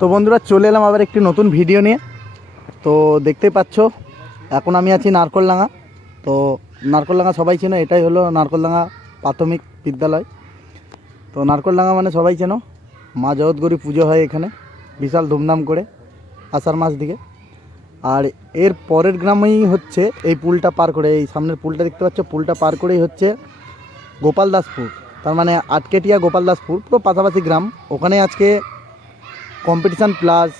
তো বন্ধুরা চলে এলাম আবার একটি নতুন ভিডিও নিয়ে। তো দেখতেই পাচ্ছ, এখন আমি আছি নারকলডাঙ্গা। তো নারকলডাঙ্গা সবাই চেনো, এটাই হলো নারকলডাঙ্গা প্রাথমিক বিদ্যালয়। তো নারকলডাঙ্গা মানে সবাই চেনো, মা জগৎগৌরী পুজো হয় এখানে, বিশাল ধুমধাম করে আষাঢ় মাস দিকে। আর এর পরের গ্রামেই হচ্ছে এই পুলটা পার করে, এই সামনের পুলটা দেখতে পাচ্ছ, পুলটা পার করেই হচ্ছে গোপালদাসপুর। তার মানে আটকেটিয়া গোপালদাসপুর, পুরো পাশাপাশি গ্রাম। ওখানে আজকে কম্পিটিশান প্লাস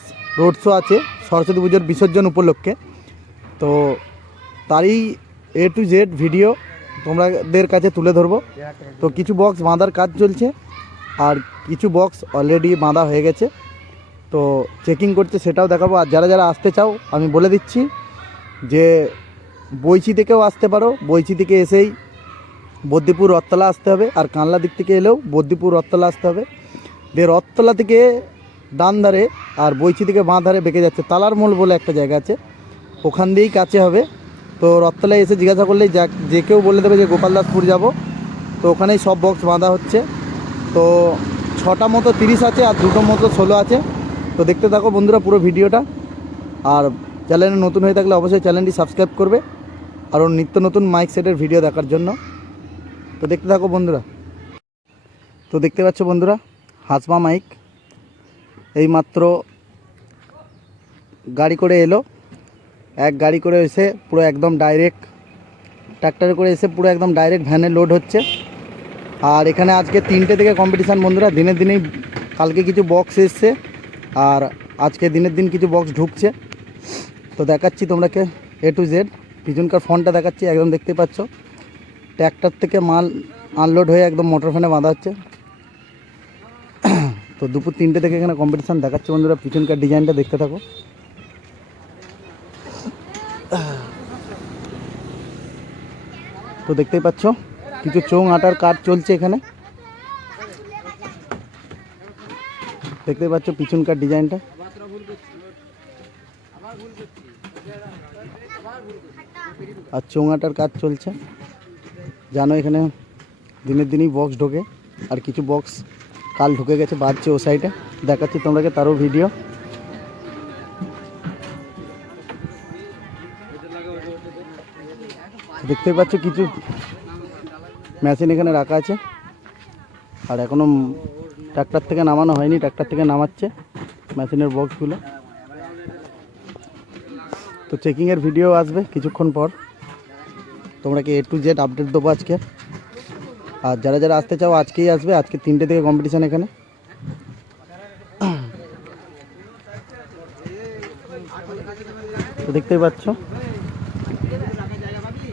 রোড শো আছে, সরস্বতী পুজোর বিসর্জন উপলক্ষে। তো তারই এ টু জেড ভিডিও তোমাদের কাছে তুলে ধরবো। তো কিছু বক্স বাঁধার কাজ চলছে, আর কিছু বক্স অলরেডি বাঁধা হয়ে গেছে। তো চেকিং করছে, সেটাও দেখাবো। আর যারা যারা আসতে চাও, আমি বলে দিচ্ছি যে বইচি থেকেও আসতে পারো। বইচি থেকে এসেই বদ্যিপুর রথতলা আসতে হবে। আর কানলা দিক থেকে এলেও বদ্যিপুর রথতলা আসতে হবে। দিয়ে রথতলা থেকে ডান ধারে আর বইচি থেকে বাঁ ধারে বেঁকে যাচ্ছে। তালার মোল বলে একটা জায়গা আছে। ওখান দিয়েই কাছে হবে। তো রথতলায় এসে জিজ্ঞাসা করলেই যা যে কেউ বলে দেবে যে গোপালদাসপুর যাব। তো ওখানেই সব বক্স বাঁধা হচ্ছে। তো ছটা মতো তিরিশ আছে আর দুটো মতো ষোলো আছে। তো দেখতে থাকো বন্ধুরা পুরো ভিডিওটা। আর চ্যানেলে নতুন হয়ে থাকলে অবশ্যই চ্যানেলটি সাবস্ক্রাইব করবে। আর ওর নিত্য নতুন মাইক সেটের ভিডিও দেখার জন্য। তো দেখতে থাকো বন্ধুরা। তো দেখতে পাচ্ছ বন্ধুরা হাসমা মাইক। এইমাত্র গাড়ি করে এলো। এক গাড়ি করে এসে পুরো একদম ডাইরেক্ট ট্র্যাক্টরে করে এসে পুরো একদম ডাইরেক্ট ভ্যানে লোড হচ্ছে। আর এখানে আজকে তিনটে থেকে কম্পিটিশান বন্ধুরা, দিনের দিনেই কালকে কিছু বক্স এসছে, আর আজকে দিনের দিন কিছু বক্স ঢুকছে। তো দেখাচ্ছি তোমরাকে এ টু জেড পিছনকার ফোনটা দেখাচ্ছি, একদম দেখতে পাচ্ছ। ট্র্যাক্টর থেকে মাল আনলোড হয়ে একদম মোটর ফ্যানে বাঁধা হচ্ছে। তো দুপুর তিনটে থেকে এখানে কম্পিটিশান দেখাচ্ছে বন্ধুরা, পিছনকার ডিজাইনটা দেখতে থাকো। তো দেখতেই পাচ্ছ, কিছু চোং আটার কাজ চলছে এখানে। দেখতেই পাচ্ছ পিছনকার ডিজাইনটা আর চোঙাটার কাজ চলছে। জানো এখানে দিনের দিনই বক্স ঢোকে, আর কিছু বক্স কাল ঢুকে গেছে, বাজছে ও সাইডে দেখাচ্ছি তোমরাকে তারও ভিডিও দেখতে পাচ্ছ কিছু মেশিন এখানে রাখা আছে। আর এখনও ট্রাক্টর থেকে নামানো হয়নি ট্রাক্টর থেকে নামাচ্ছে মেশিনের বক্সগুলো তো চেকিংয়ের ভিডিও আসবে কিছুক্ষণ পর। তোমরা কি এ টু জেড আপডেট দেবো আজকে? আর যারা যারা আসতে চাও, আজকেই আসবে। আজকে তিনটে থেকে কম্পিটিশান এখানে। তো দেখতেই পাচ্ছ।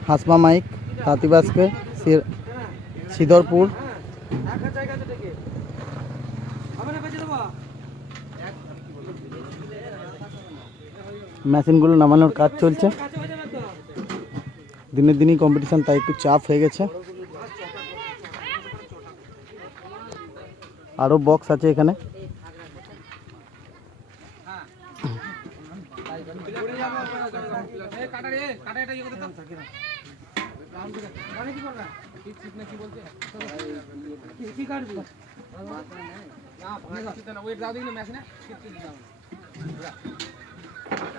হাসমা মাইক তাঁতিবাসকে সিদরপুর। মেশিনগুলো নামানোর কাজ চলছে। দিনের দিনই কম্পিটিশান তাই একটু চাপ হয়ে গেছে। আরও বক্স আছে এখানে।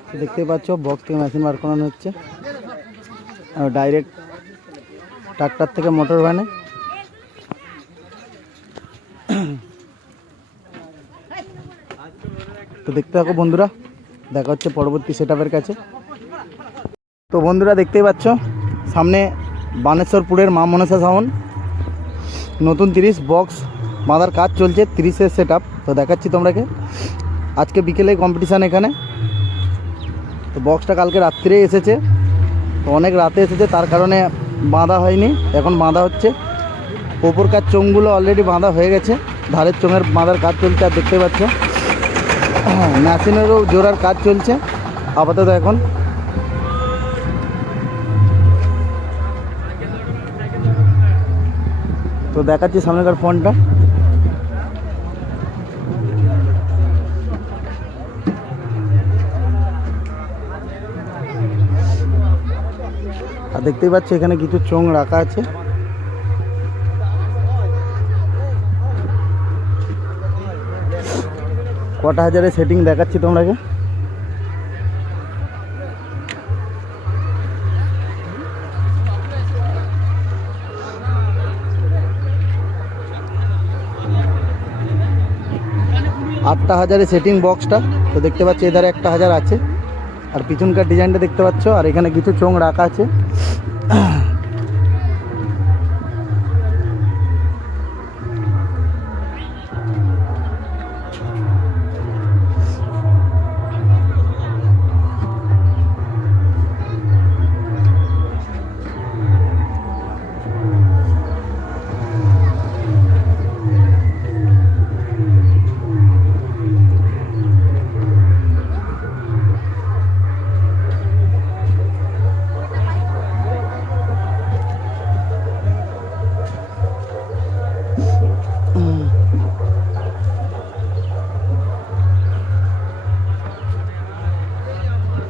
তো দেখতেই পাচ্ছ বক্স থেকে মেশিন বার করানো হচ্ছে। ডাইরেক্ট ট্রাক্টর থেকে মোটর ভ্যানে তো দেখতে থাকো বন্ধুরা, দেখা হচ্ছে পরবর্তী সেট কাছে। তো বন্ধুরা, দেখতেই পাচ্ছ, সামনে বানেশ্বরপুরের মা মনসা সাউন নতুন তিরিশ বক্স বাঁধার কাজ চলছে তিরিশের সেট তো দেখাচ্ছি তোমরাকে আজকে বিকেলে কম্পিটিশান এখানে। তো বক্সটা কালকে রাত্রিরেই এসেছে। তো অনেক রাতে এসেছে, তার কারণে বাঁধা হয়নি। এখন বাঁধা হচ্ছে। ওপরকার চোঙগুলো অলরেডি বাঁধা হয়ে গেছে। ধারের চোঙের বাঁধার কাজ চলছে, আর দেখতে পাচ্ছ। মেশিনেরও জোড়ার কাজ চলছে। আপাতত এখন। তো দেখাচ্ছি সামনেকার ফোনটা। আর দেখতেই পাচ্ছি, এখানে কিছু চোং রাখা আছে। কটা হাজারের সেটিং দেখাচ্ছি তোমরাকে আটটা হাজারের সেটিং বক্সটা তো দেখতে পাচ্ছ এধারে একটা হাজার আছে। আর পিছনকার ডিজাইনটা দেখতে পাচ্ছ, আর এখানে কিছু চোং রাখা আছে।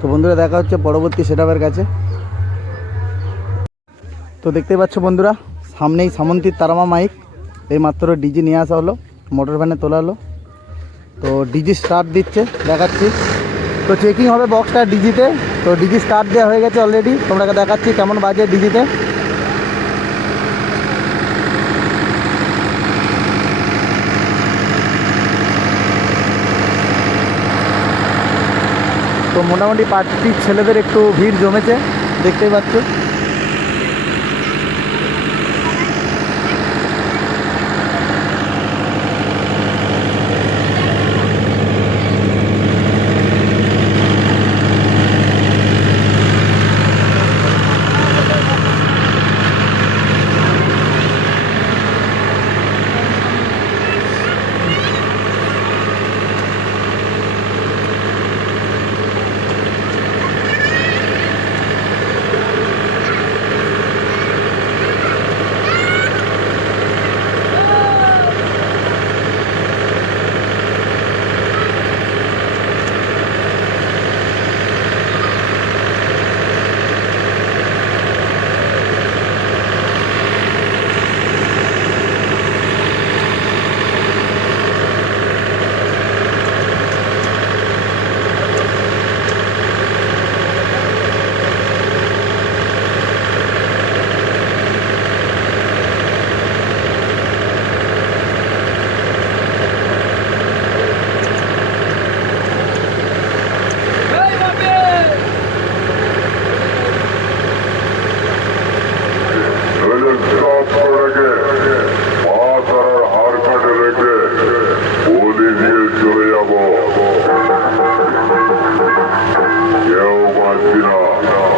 তো বন্ধুরা, দেখা হচ্ছে পরবর্তী সেটাপের কাছে। তো দেখতে পাচ্ছ বন্ধুরা, সামনেই সামন্তীর তারামা মাইক এই মাত্র ডিজি নিয়ে আসা হলো মোটর ভ্যানে তোলা হলো। তো ডিজি স্টার্ট দিচ্ছে, দেখাচ্ছি। তো চেকিং হবে বক্সটা ডিজিতে তো। ডিজি স্টার্ট দেওয়া হয়ে গেছে অলরেডি তোমরা দেখাচ্ছি কেমন বাজে ডিজিতে তো মোটামুটি পার্টির ছেলেদের একটু ভিড় জমেছে দেখতেই পাচ্ছ নইলে সব করে পা তারার হার কাটে রেখে বলি দিয়ে চলে যাব কেউ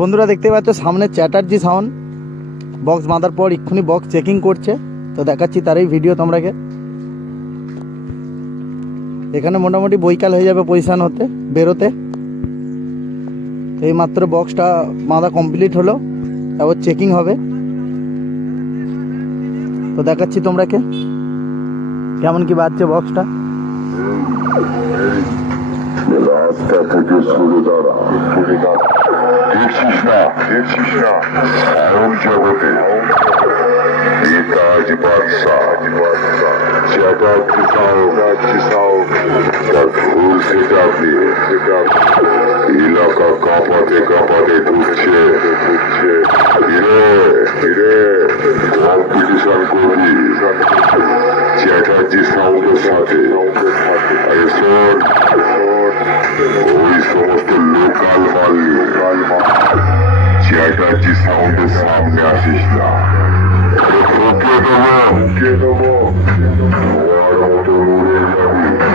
বন্ধুরা দেখতে পাচ্ছ, সামনে চ্যাটার্জি সাউন্ড বক্স বাঁধার পর এক্ষুনি বক্স চেকিং করছে। তো দেখাচ্ছি তারই ভিডিও তোমরাকে এখানে মোটামুটি বৈকাল হয়ে যাবে পজিশান হতে, বেরোতে। এই মাত্র বক্সটা বাঁধা কমপ্লিট হলো, তারপর চেকিং হবে। তো দেখাচ্ছি তোমরাকে কেমন কি বাজছে বক্সটা রাস্তা থেকে শুরু দাঁড়া শুরু দাঁড়া দেখছিস না দেখছিস না সাউন্ড জগতে নেতাজ বাদশাহ চ্যাটার্জি সাউন্ড সাউন্ড তার ভুল সেটা দিয়ে এলাকা কাঁপাতে কাঁপাতে হিরে কম্পিটিশন করবি চ্যাটার্জি সাউন্ডের সাথে ওই সমস্ত লোকাল মাল লোকাল মাল চ্যাটার্জি সাউন্ডের সামনে আসিস না ঢুকে দেবো ঢুকে দেবো তোমার মতো উড়ে যাবি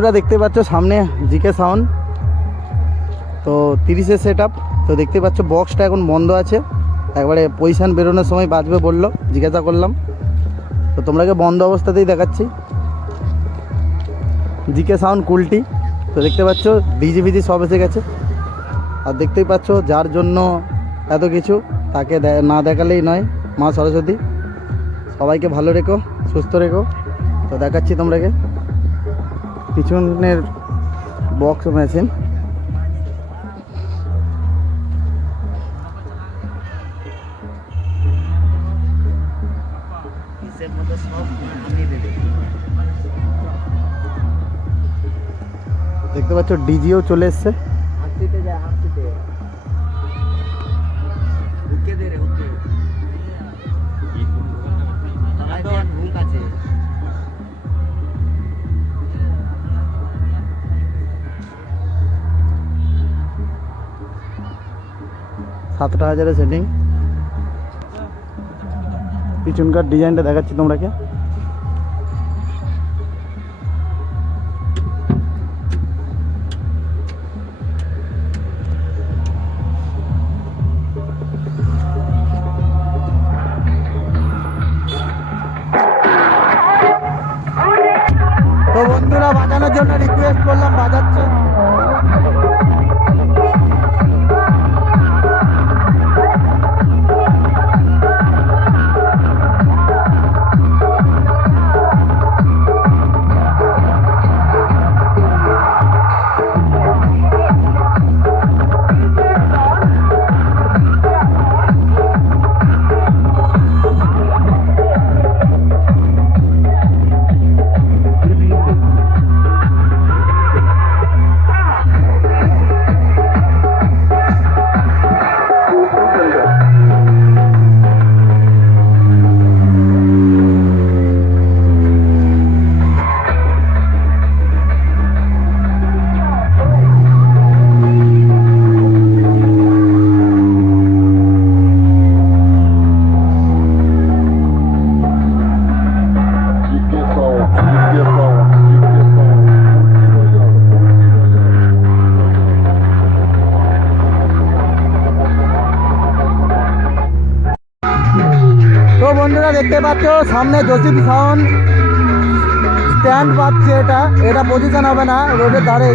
বন্ধুরা দেখতে পাচ্ছ সামনে জিকে সাউন্ড। তো তিরিশের সেট তো দেখতে পাচ্ছ বক্সটা এখন বন্ধ আছে। একবারে পজিশান বেরোনোর সময় বাজবে বলল, জিজ্ঞাসা করলাম। তো তোমরাকে বন্ধ অবস্থাতেই দেখাচ্ছি। জিকে সাউন্ড কুলটি, তো দেখতে পাচ্ছ ডিজি ভিজি সব এসে গেছে। আর দেখতেই পাচ্ছ যার জন্য এত কিছু, তাকে না দেখালেই নয়, মা সরস্বতী। সবাইকে ভালো রেখো, সুস্থ রেখো। তো দেখাচ্ছি তোমরাকে পিছনের বক্স মেশিন। দেখতে পাচ্ছ ডিজিও চলে এসছে। সাতটা হাজারের সেটিং পিছনকার ডিজাইনটা দেখাচ্ছি তোমরাকে। সামনে জসিবি সাউন্ড স্ট্যান্ড পাচ্ছে এটা। এটা পজিশন হবে না রোডের ধারে